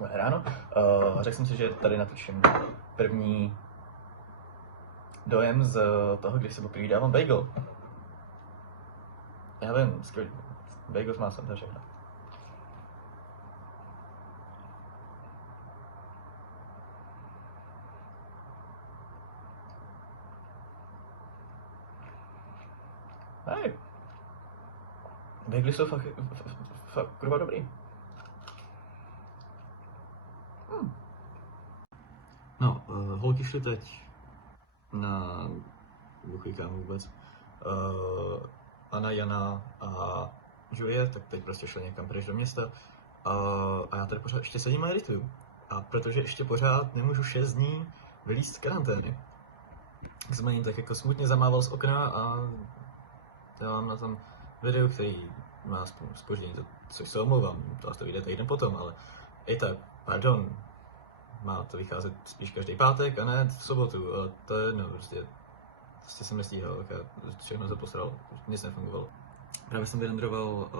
ráno. Řekl jsem si, že tady natočím první dojem z toho, když se poprvé dávám bagel. Já vím, skvělý. Bagel s máslem, to je všechno. Hej. Bagely jsou fakt kurva dobrý. No, holky šly teď na kámo vůbec. Anna, Jana a Julie, tak teď prostě šli někam pryč do města. A já tady pořád ještě sedím a edituju. A protože ještě pořád nemůžu 6 dní vylízt z karantény. Tak jsem ani tak jako smutně zamával z okna a dělám na tom video, který má zpoždění, což se omlouvám, to vyjde týden potom, ale i tak, pardon, má to vycházet spíš každý pátek a ne v sobotu, ale to je jedno, prostě jsem nestíhal, tak já všechno se posral, nic nefungovalo. Právě jsem vyrendroval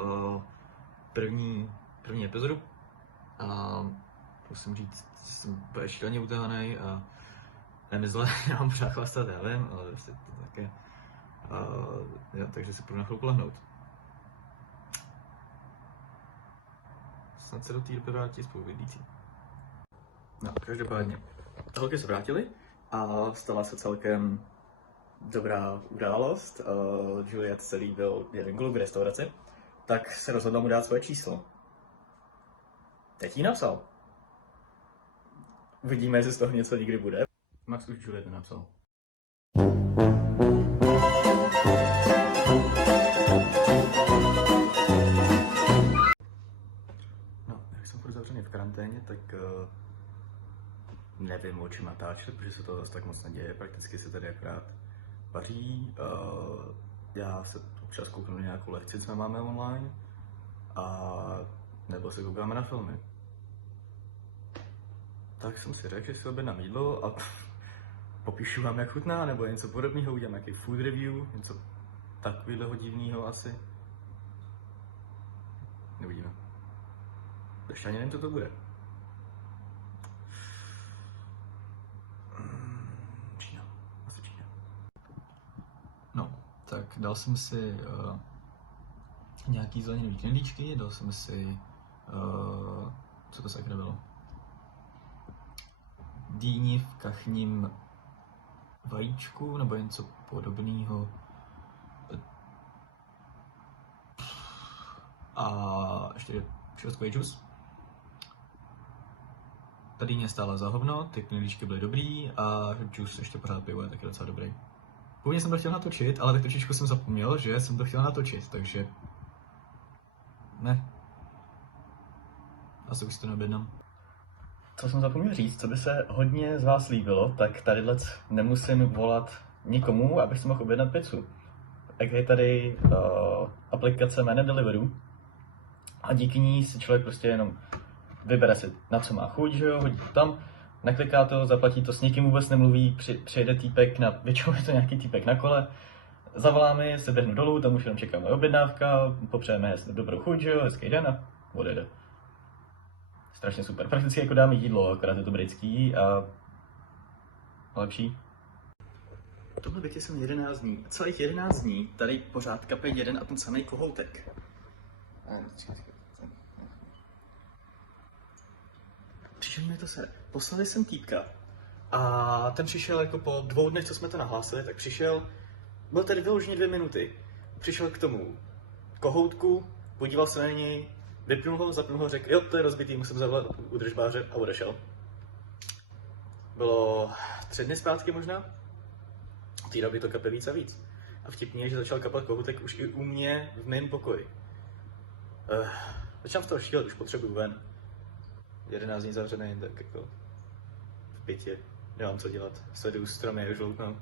první epizodu a musím říct, že jsem úplně šíleně utahanej a nemyslel, já mám pořád chlastat, já vím, ale prostě to také. Takže si půjdu na chvilku lehnout. Snad se do té doby vrátí spolubydlící. No, každopádně. Holky se vrátily a stala se celkem dobrá událost. Julia se líbil jeden kluk v restauraci, tak se rozhodla mu dát svoje číslo. Teď jí napsal. Uvidíme, jestli z toho něco někdy bude. Max už Julia to napsal. No, jak jsem furt zavřený v karanténě, tak nevím, o čem natáčet, protože se to zase tak moc neděje. Prakticky se tady akorát vaří. Já se občas kouknu na nějakou lekci, co máme online, a nebo se koukáme na filmy. Tak jsem si řekl, že si objednám jídlo a popíšu vám, jak chutná, nebo něco podobného, udělám nějaký food review, něco takového divného asi. Neuvidíme. Ještě ani nevím, co to bude. Čína. Asi Čína. No, tak dal jsem si nějaký zeleninový knedlíčky, dal jsem si, co to sakra bylo? Dýni v kachním vajíčku, nebo něco podobného. A ještě švestkový džus. Ta dýně stála za hovno, ty knedlíčky byly dobrý a džus ještě pořád pivo je taky docela dobrý. Původně jsem to chtěl natočit, ale tak trošičku jsem zapomněl, že jsem to chtěl natočit, takže ne. Asi už si to neobjednám. Co jsem zapomněl říct, co by se hodně z vás líbilo, tak tadyhle nemusím volat nikomu, abych si mohl objednat pizzu. Tak je tady aplikace jménem Deliveroo a díky ní si člověk prostě jenom vybere si, na co má chuť, že jo, hodí to tam, nakliká to, zaplatí to, s někým vůbec nemluví, přijede týpek, většinou je to nějaký týpek na kole, zavolá mi, se běhnu dolů, tam už jenom čeká moje objednávka, popřejeme dobrou chuť, že jo, hezký den a odjede. Strašně super. Prakticky jako dáme jídlo, akorát je to britský a lepší. V tomhle bytě jsem 11 dní. Celých 11 dní tady pořád kape jeden a ten samý kohoutek. Přišel mi to se. Poslali jsem týpka a ten přišel jako po 2 dnech, co jsme to nahlásili, tak přišel, byl tady vyloženě 2 minuty. Přišel k tomu kohoutku, podíval se na něj, vypnul ho, zapnul ho, řekl, jo, to je rozbitý, musím zavolat údržbáře a odešel. Bylo 3 dny zpátky možná. V té době to kape víc a víc. A vtipně je, že začal kapat kohoutek už i u mě v mém pokoji. Začám z toho šílet, už potřebuju ven. 11 dní zavřený, tak jako v bytě. Nemám co dělat. Sleduju stromy, už loutnou.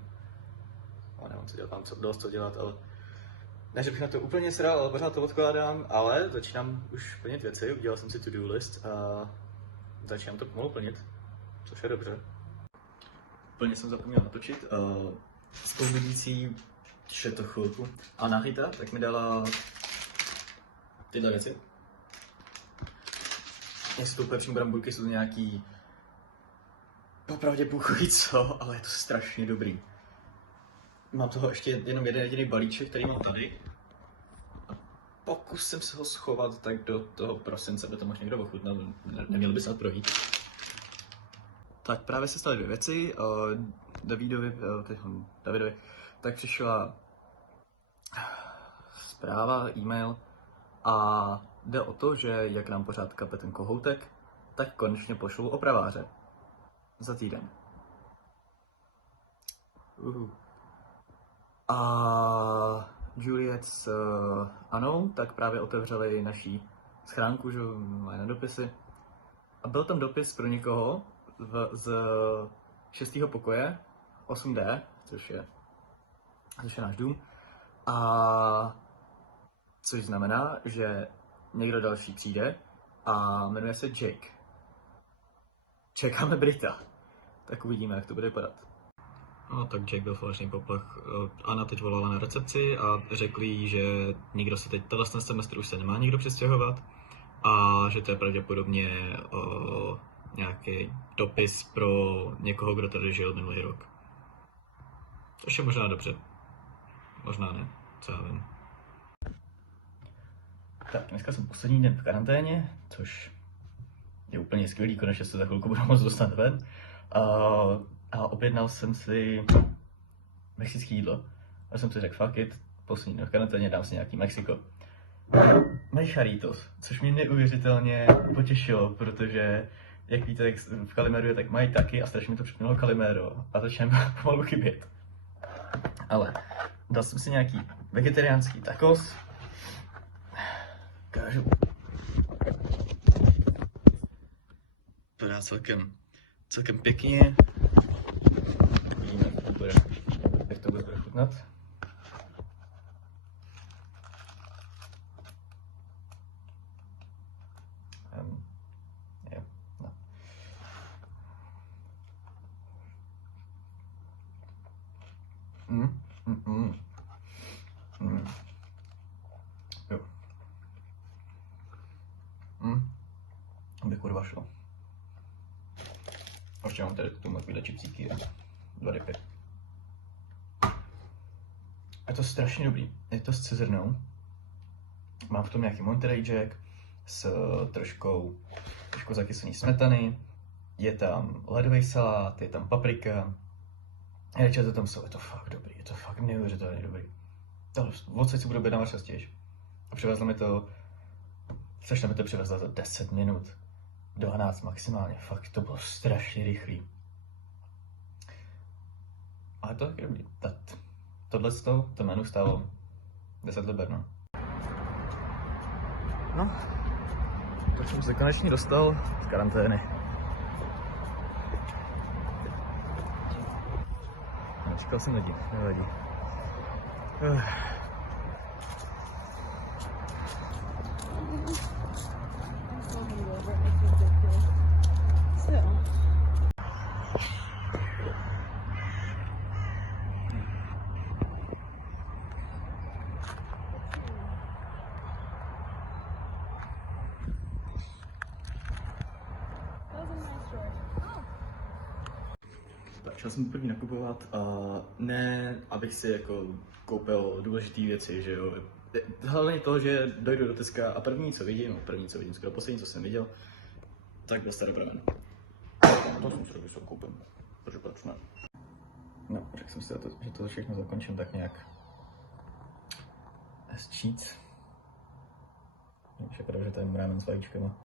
No, nemám co dělat, mám dost co dělat, ale ne, že bych na to úplně sral, ale pořád to odkládám, ale začínám už plnit věci, udělal jsem si to-do list a začínám to pomalu plnit, což je dobře. Úplně jsem zapomněl natočit, spolubydlící šli to chvilku a Nahita tak mi dala tyhle věci. jestli to úplně přímo bramburky, jsou to nějaký, popravdě Bůh ví co, ale je to strašně dobrý. Mám toho ještě jenom jeden jediný balíček, který mám tady. A pokusím se ho schovat tak do toho prosince, aby to mohl někdo ochutnat, neměl by se projít. Tak právě se staly dvě věci. Davidovi, tak přišla zpráva, e-mail a jde o to, že jak nám pořád kape ten kohoutek, tak konečně pošlu opraváře. Za týden. A Juliet s Anou tak právě otevřeli naší schránku, že mají na dopisy. A byl tam dopis pro někoho z 6. pokoje 8D, což je náš dům. A což znamená, že někdo další přijde a jmenuje se Jake. Čekáme Brita. Tak uvidíme, jak to bude vypadat. No tak Jake byl falešný poplach. Anna teď volala na recepci a řekli jí, že nikdo se teď, tenhle semestr už se nemá nikdo přestěhovat a že to je pravděpodobně nějaký dopis pro někoho, kdo tady žil minulý rok. Což je možná dobře. Možná ne, co já vím. Tak, dneska jsem poslední den v karanténě, což je úplně skvělý, konečně se za chvilku budu moct dostat ven. A objednal jsem si mexické jídlo. A jsem si řekl, fuck it, poslední den v karanténě, dám si nějaký Mexiko. Mají Charitos, což mě neuvěřitelně potěšilo, protože jak víte, jak v Calimeru je, tak mají taky a strašně mi to připomnělo Calimero a začne pomalu chybět. Ale dal jsem si nějaký vegetariánský tacos. Ukážu. Vypadá celkem pěkně. Uvidíme, jak to bude chutnat. Jo, no. Jo. Aby kurva šlo. Ještě mám tady k tomu takovýhle čipsíky a 2 dipy. Je to strašně dobrý. Je to s cizrnou. Mám v tom nějaký Monterey Jack s trošku zakyslený smetany. Je tam ledový salát, je tam paprika. Je to tam jsou, je to fakt dobrý, je to fakt neuvěřitelně dobrý. Tohle odsaď si budu objednávat častěji. A přivezla mi to, přivezla za 10 minut. Do 12 maximálně, fakt to bylo strašně rychlý. Ale to je taky dobrý. To menu stálo 10 liber, no. No, tak jsem se konečně dostal z karantény. Čekal jsem lidi, nevadí. Šel jsem první nakupovat a ne, abych si jako koupil důležité věci, že jo. Hlavně to, že dojdu do Teska a první, co vidím, skoro poslední, co jsem viděl, tak byl Staropramen. To jsem si řekl, že to koupím, protože proč ne. No, řekl jsem si, že to všechno zakončím tak nějak hezčíc. Však že tady mám ramen s vajíčkama.